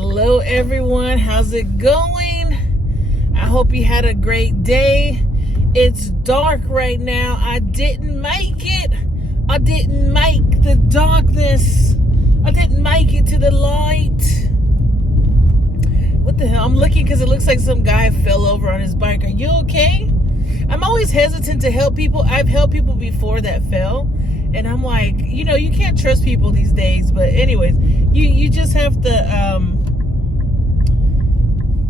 Hello everyone, how's it going? I hope you had a great day. It's dark right now. I didn't make it. I didn't make the darkness. I didn't make it to the light. What the hell? I'm looking because it looks like some guy fell over on his bike. Are you okay? I'm always hesitant to help people. I've helped people before that fell. And I'm like, you know, you can't trust people these days. But anyways, you just have to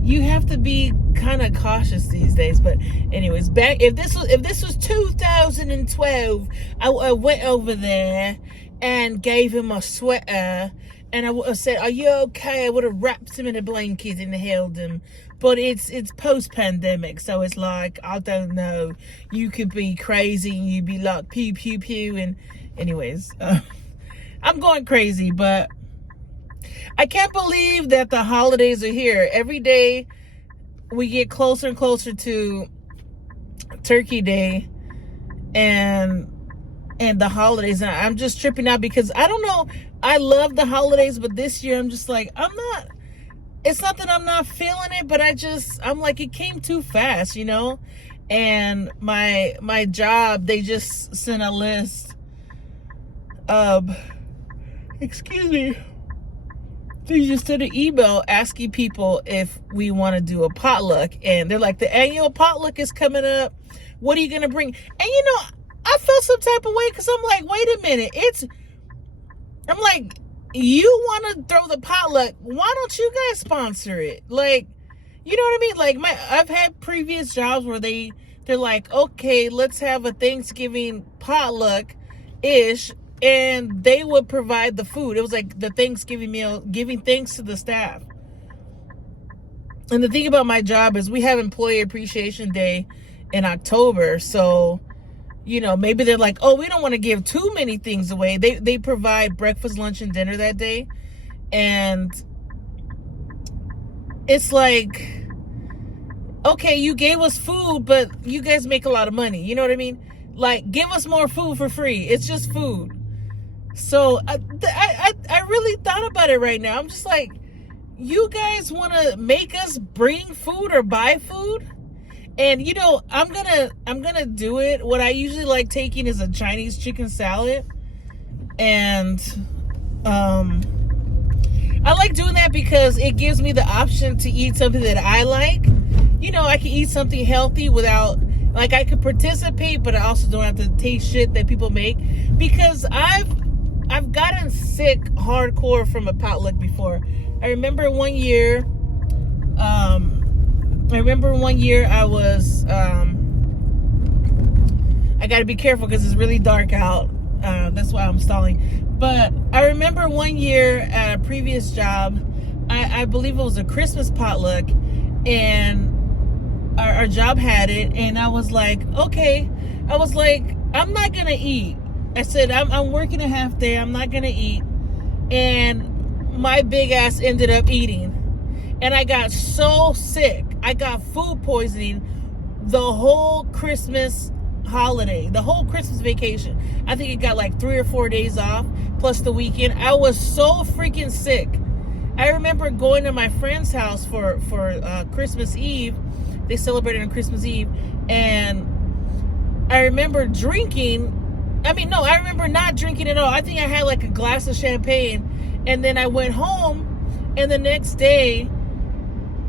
you have to be kind of cautious these days. But anyways, back if this was 2012, I went over there and gave him a sweater, and I would have said, "Are you okay?" I would have wrapped him in a blanket and held him. But it's post-pandemic, so it's like, I don't know. You could be crazy and you'd be like, pew, pew, pew. And anyways, I'm going crazy, but I can't believe that the holidays are here. Every day we get closer and closer to Turkey Day and the holidays. And I'm just tripping out because I don't know. I love the holidays, but this year I'm just like, it's not that I'm not feeling it, but I'm like, it came too fast, you know? And my job, they just sent a list of, excuse me, they just sent an email asking people if we want to do a potluck. And they're like, the annual potluck is coming up. What are you going to bring? And you know, I felt some type of way because I'm like, wait a minute. I'm like, you want to throw the potluck, why don't you guys sponsor it? Like, you know what I mean? Like, I've had previous jobs where they're like, okay, let's have a Thanksgiving potluck ish, and they would provide the food. It was like the Thanksgiving meal, giving thanks to the staff. And the thing about my job is we have Employee Appreciation Day in October, so you know, maybe they're like, oh, we don't want to give too many things away. They provide breakfast, lunch, and dinner that day. And it's like, okay, you gave us food, but you guys make a lot of money. You know what I mean? Like, give us more food for free. It's just food. So I really thought about it right now. I'm just like, you guys want to make us bring food or buy food? And you know, I'm gonna do it. What I usually like taking is a Chinese chicken salad, and I like doing that because it gives me the option to eat something that I like. You know, I can eat something healthy without, like, I could participate, but I also don't have to taste shit that people make. Because I've gotten sick hardcore from a potluck before. I remember one year. I was, I gotta be careful because it's really dark out. That's why I'm stalling. But I remember one year at a previous job, I believe it was a Christmas potluck, and our job had it, and I was like, okay. I was like, I'm not gonna eat. I said, I'm working a half day, I'm not gonna eat. And my big ass ended up eating. And I got so sick. I got food poisoning the whole Christmas holiday, the whole Christmas vacation. I think it got like 3 or 4 days off, plus the weekend. I was so freaking sick. I remember going to my friend's house for Christmas Eve. They celebrated on Christmas Eve. And I remember drinking. I remember not drinking at all. I think I had like a glass of champagne. And then I went home. And the next day,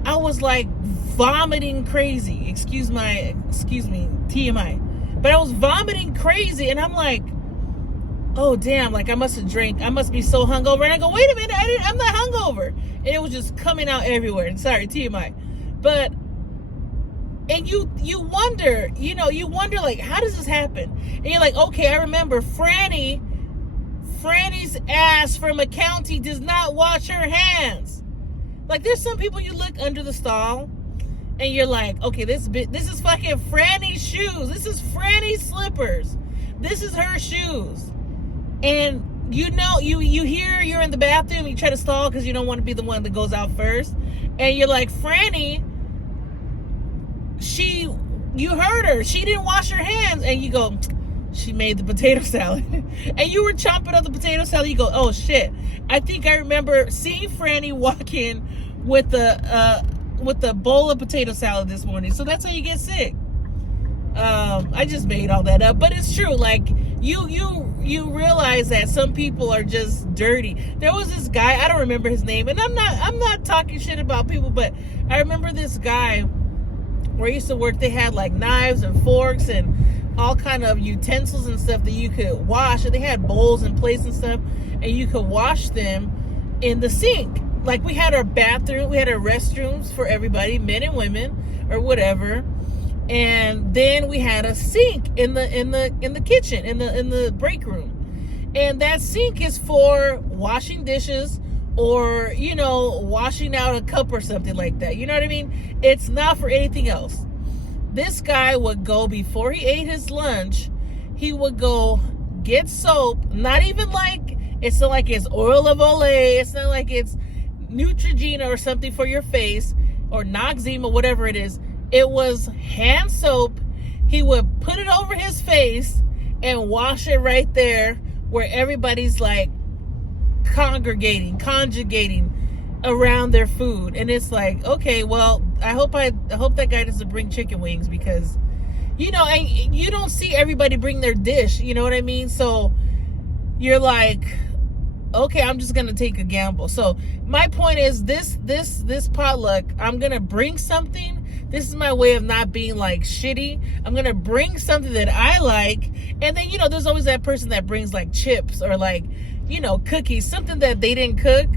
I was like vomiting crazy. Excuse me, TMI. But I was vomiting crazy, and I'm like, oh damn, like I must have drank. I must be so hungover. And I go, wait a minute, I'm not hungover. And it was just coming out everywhere. Sorry, TMI. But and you wonder, like, how does this happen? And you're like, okay, I remember Franny's ass from a county does not wash her hands. Like, there's some people you look under the stall and you're like, okay, this is fucking Franny's shoes. This is Franny's slippers. This is her shoes. And you know, you hear you're in the bathroom, you try to stall because you don't want to be the one that goes out first. And you're like, Franny, you heard her. She didn't wash her hands. And you go, she made the potato salad. And you were chomping up the potato salad. You go, oh shit. I think I remember seeing Franny walk in with the bowl of potato salad this morning. So that's how you get sick. I just made all that up, but it's true. Like you realize that some people are just dirty. There was this guy, I don't remember his name, and I'm not talking shit about people, but I remember this guy where I used to work. They had like knives and forks and all kind of utensils and stuff that you could wash, and they had bowls and plates and stuff, and you could wash them in the sink. Like we had our bathroom, we had our restrooms for everybody, men and women or whatever, and then we had a sink in the kitchen, in the break room, and that sink is for washing dishes or washing out a cup or something like that. You know what I mean? It's not for anything else. This guy would go, before he ate his lunch, he would go get soap. Not even like, it's not like it's oil of Olay. It's not like it's Neutrogena or something for your face, or Noxzema, whatever it is. It was hand soap. He would put it over his face and wash it right there where everybody's like conjugating around their food. And it's like, okay, well, I hope that guy doesn't bring chicken wings, because and you don't see everybody bring their dish, you know what I mean? So you're like, okay, I'm just gonna take a gamble. So my point is, this potluck, I'm gonna bring something. This is my way of not being like shitty. I'm gonna bring something that I like, and then there's always that person that brings like chips or like cookies, something that they didn't cook,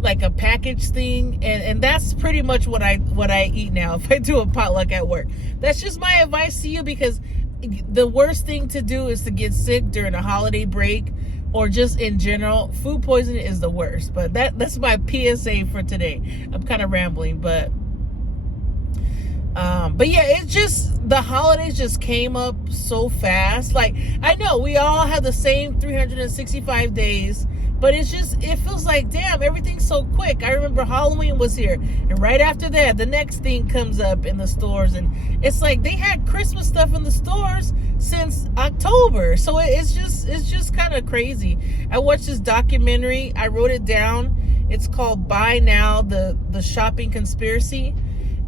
like a packaged thing, and that's pretty much what I eat now if I do a potluck at work. That's just my advice to you, because the worst thing to do is to get sick during a holiday break, or just in general. Food poisoning is the worst. But that's my PSA for today. I'm kind of rambling, but yeah, it's just, the holidays just came up so fast. Like, I know we all have the same 365 days, but it feels like, damn, everything's so quick. I remember Halloween was here, and right after that, the next thing comes up in the stores, and it's like they had Christmas stuff in the stores since October. So it's just kind of crazy. I watched this documentary. I wrote it down. It's called Buy Now, the Shopping Conspiracy.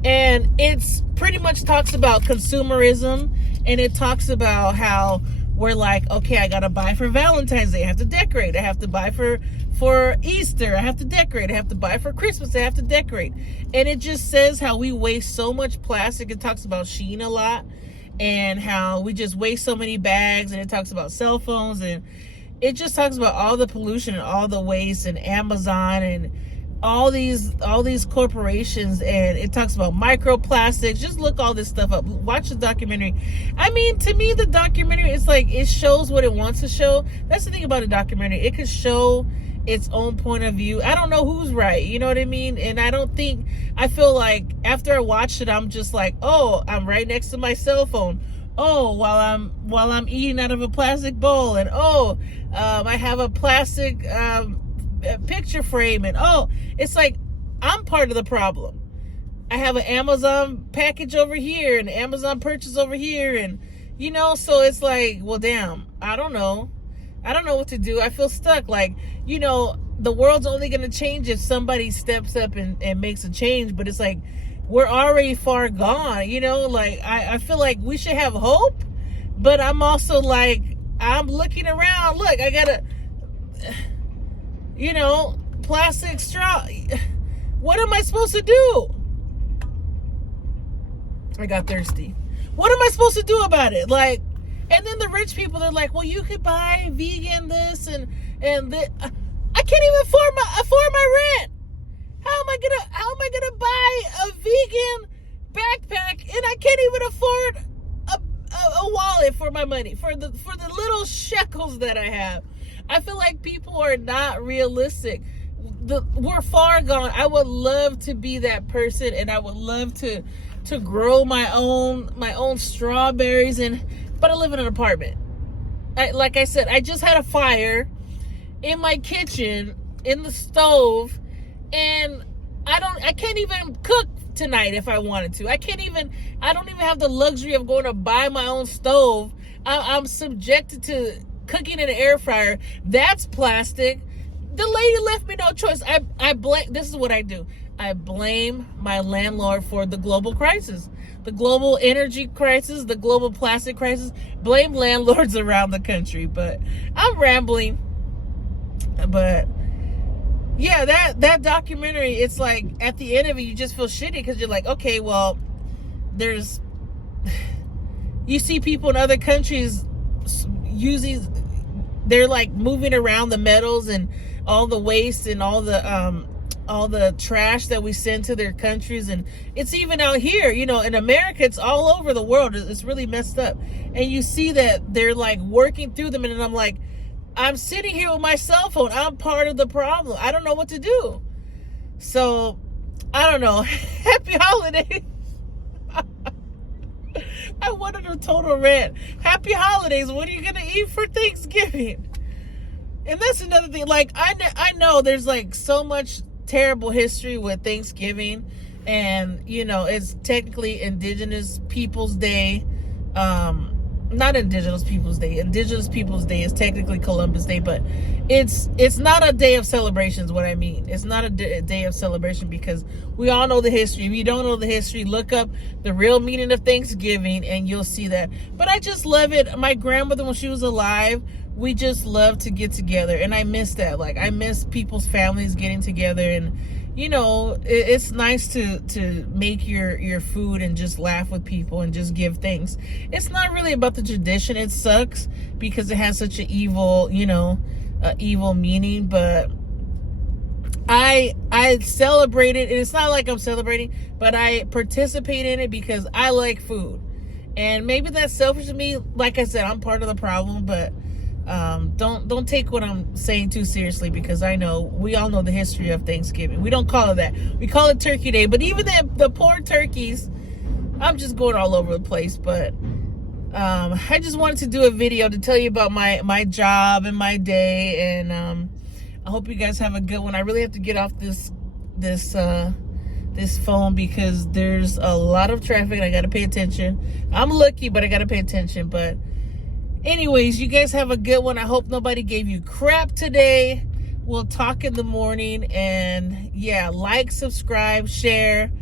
And it's pretty much talks about consumerism, and it talks about how we're like, okay, I gotta buy for Valentine's Day, I have to decorate. I have to buy for Easter, I have to decorate. I have to buy for Christmas, I have to decorate. And it just says how we waste so much plastic. It talks about Shea a lot, and how we just waste so many bags, and it talks about cell phones, and it just talks about all the pollution and all the waste, and Amazon and all these corporations, and it talks about microplastics. Just look all this stuff up. Watch the documentary. I mean, to me, the documentary, it's like, it shows what it wants to show. That's the thing about a documentary. It could show its own point of view. I don't know who's right, you know what I mean? And I feel like after I watched it, I'm just like, oh, I'm right next to my cell phone. Oh, while I'm eating out of a plastic bowl, and I have a plastic picture frame, and it's like I'm part of the problem. I have an Amazon package over here and an Amazon purchase over here, and so it's like, well, damn, I don't know what to do. I feel stuck. Like, the world's only going to change if somebody steps up and makes a change, but it's like we're already far gone. Like, I feel like we should have hope, but I'm also like, I'm looking around. Look, I gotta plastic straw. What am I supposed to do? I got thirsty. What am I supposed to do about it? Like, and then the rich people, they're like, well, you could buy vegan this and this. I can't even afford my rent. How am I gonna buy a vegan backpack, and I can't even afford a wallet for my money, for the little shekels that I have? I feel like people are not realistic. We're far gone. I would love to be that person, and I would love to grow my own strawberries, but I live in an apartment. Like I said, I just had a fire in my kitchen, in the stove, and I can't even cook tonight if I wanted to. I don't even have the luxury of going to buy my own stove. I'm subjected to cooking in an air fryer. That's plastic. The lady left me no choice. I blame. This is what I do. I blame my landlord for the global crisis, the global energy crisis, the global plastic crisis. Blame landlords around the country. But I'm rambling. But yeah, that documentary, it's like at the end of it, you just feel shitty because you're like, okay, well, there's, you see people in other countries using, they're like moving around the metals and all the waste and all the trash that we send to their countries, and it's even out here, you know, in America. It's all over the world. It's really messed up, and you see that they're like working through them, and I'm like, I'm sitting here with my cell phone. I'm part of the problem. I don't know what to do. So I don't know. Happy holidays. I wanted a total rant. Happy holidays. What are you gonna eat for Thanksgiving? And that's another thing. Like, I know there's like so much terrible history with Thanksgiving, and you know, it's technically Indigenous Peoples Day. Not Indigenous Peoples Day. Indigenous Peoples Day is technically Columbus Day, but it's not a day of celebration is what I mean. It's not a day of celebration because we all know the history. If you don't know the history, look up the real meaning of Thanksgiving and you'll see that. But I just love it. My grandmother, when she was alive, we just loved to get together, and I miss that. Like, I miss people's families getting together, and you know, it's nice to make your food and just laugh with people and just give thanks. It's not really about the tradition. It sucks because it has such an evil, you know, evil meaning. But I celebrate it, and it's not like I'm celebrating, but I participate in it because I like food. And maybe that's selfish of me. Like I said, I'm part of the problem, but don't take what I'm saying too seriously, because I know we all know the history of Thanksgiving. We don't call it that. We call it Turkey Day. But even the poor turkeys, I'm just going all over the place. But I just wanted to do a video to tell you about my job and my day, and I hope you guys have a good one. I really have to get off this phone because there's a lot of traffic and I got to pay attention. I'm lucky, but I got to pay attention. But anyways, you guys have a good one. I hope nobody gave you crap today. We'll talk in the morning. And yeah, like, subscribe, share,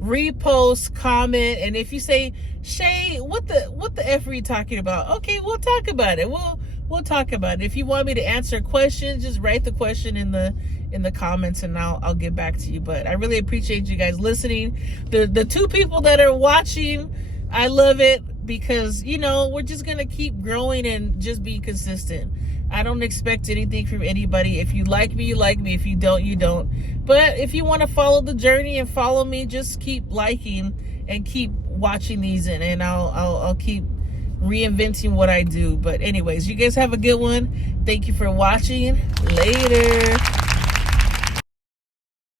repost, comment. And if you say, Shea, what the F are you talking about? Okay, we'll talk about it. We'll talk about it. If you want me to answer questions, just write the question in the comments and I'll get back to you. But I really appreciate you guys listening. The two people that are watching, I love it. Because, you know, we're just going to keep growing and just be consistent. I don't expect anything from anybody. If you like me, you like me. If you don't, you don't. But if you want to follow the journey and follow me, just keep liking and keep watching these, and I'll keep reinventing what I do. But anyways, you guys have a good one. Thank you for watching. Later.